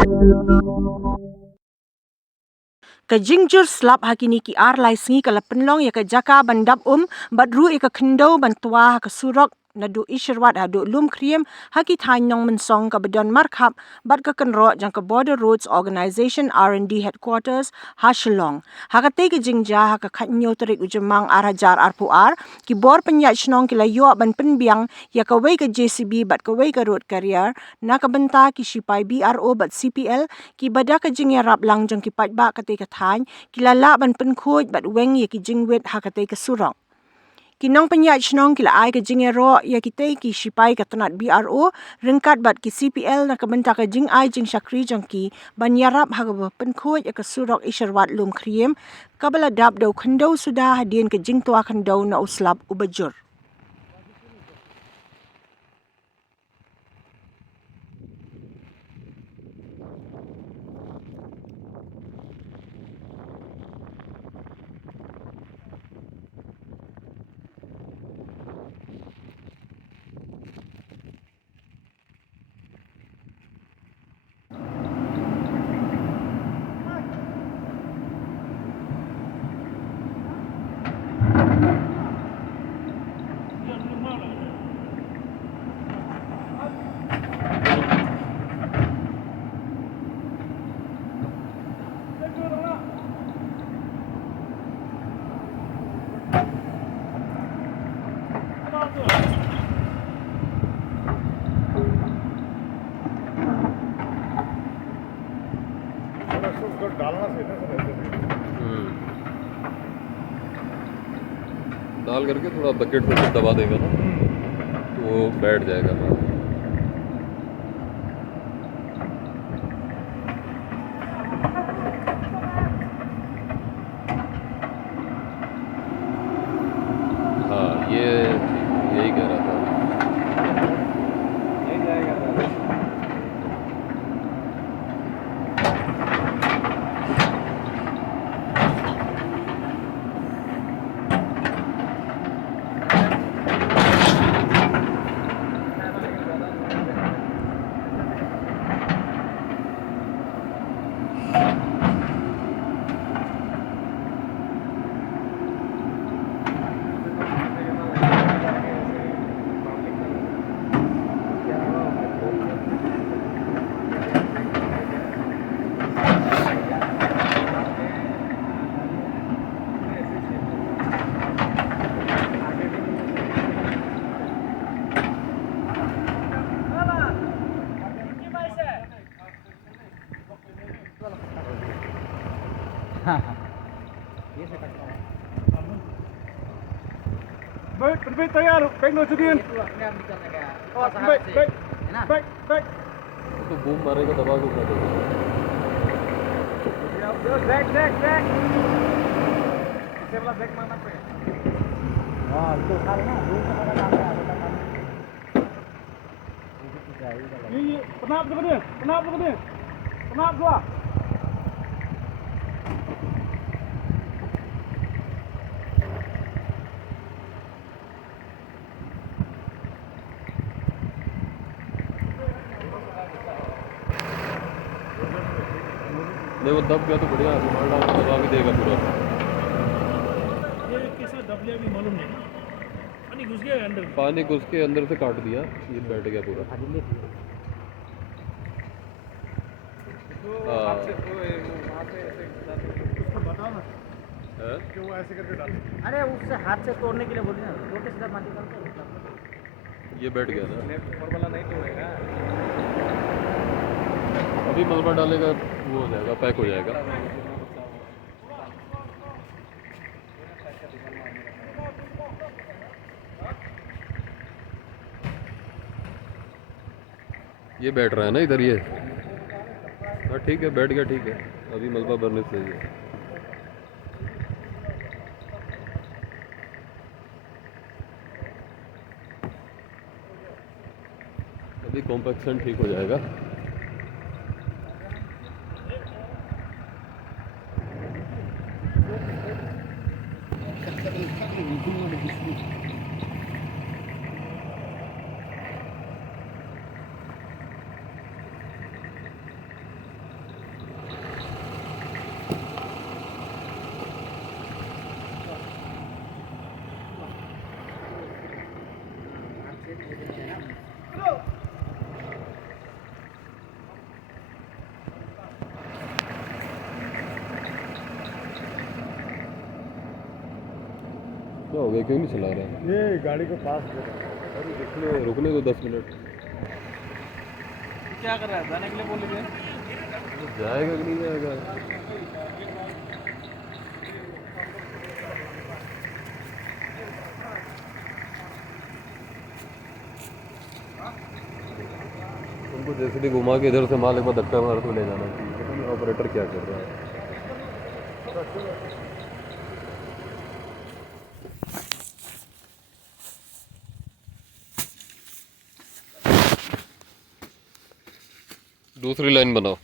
Ka jingjur slap hakini ki ar lai sngi kala pynlong ya ka jaka bandap badru e ka khyndew bantua ka surok naduh Ishyrwat-Lumkhryiem haki thain Nongmynsong ka bedon markhap bad ka kynroh jang ka Border Roads Organisation R&D Headquarters ha Shillong. Katei ka jingjia ka kynroh tarik Jymmang hajar arpuar ki bor Pyniaid shnong kila yo ban pynbiang ya kawei ka JCB bad kawei ka road carrier na ka bynta ki shipai BRO bad CPL ki bada ka jingiarap lang jang ki paitbah katei ka thain kila la ban pynkhoj bad weng ya ki jingwet katei ka surok. Kinong Pyniaid shnong kila ai ka jingiarap ya kitei ki shipai ka tanat BRO ringkat bat ki CPL na kabenta ka jingai jingsakri jang ki banyarap hagaba pynkhoj ya ka surok Ishyrwat-Lumkhryiem kabala dap daw khyndew sudah hadin ka jingtua khyndew na uslap ubajur. डाल करके थोड़ा bucket से दबा देगा ना तो वो बैठ जाएगा ना। हाँ ये यही कह रहा था। Baik, tayar. Baik, no judin. Baik. तो बूम मारेगा दबा के उठा देगा। Baik. Iसे वाला back मारना पड़ेगा। हाँ, itu karena dulu ada kamera, ada kamera. Ini penap sebenarnya. Penap dua. नहीं वो दब गया तो बढ़िया दबा भी देगा पूरा। ये कैसा दब गया भी मालूम नहीं। पानी घुस गया अंदर। पानी घुस के अंदर से काट दिया, ये बैठ गया पूरा। बताओ ना क्यों वो ऐसे करके डाल। अरे उससे हाथ से तोड़ने के लिए बोली ना, तोड़ के सीधा माटी डालते हैं। ये बैठ गया ना। ऊपर वाला नहीं तोड़ेगा। अभी मलबा डालेगा वो हो जाएगा, पैक हो जाएगा। ये बैठ रहा है ना इधर ये। हाँ ठीक है, बैठ गया, ठीक है। अभी मलबा भरने से ही है। अभी कॉम्पैक्शन ठीक हो जाएगा। क्या हो गया, क्यों नहीं चला रहा? ये गाड़ी को पास दे अरे रुकने दो 10 मिनट। क्या कर रहा है, जाने के लिए बोल रहे थे? जाएगा कि नहीं जाएगा? उनको जैसे भी घुमा के इधर से माल एक बार धक्का मार तो ले जाना चाहिए। पता नहीं ऑपरेटर क्या कर रहा है। दूसरी लाइन बनाओ।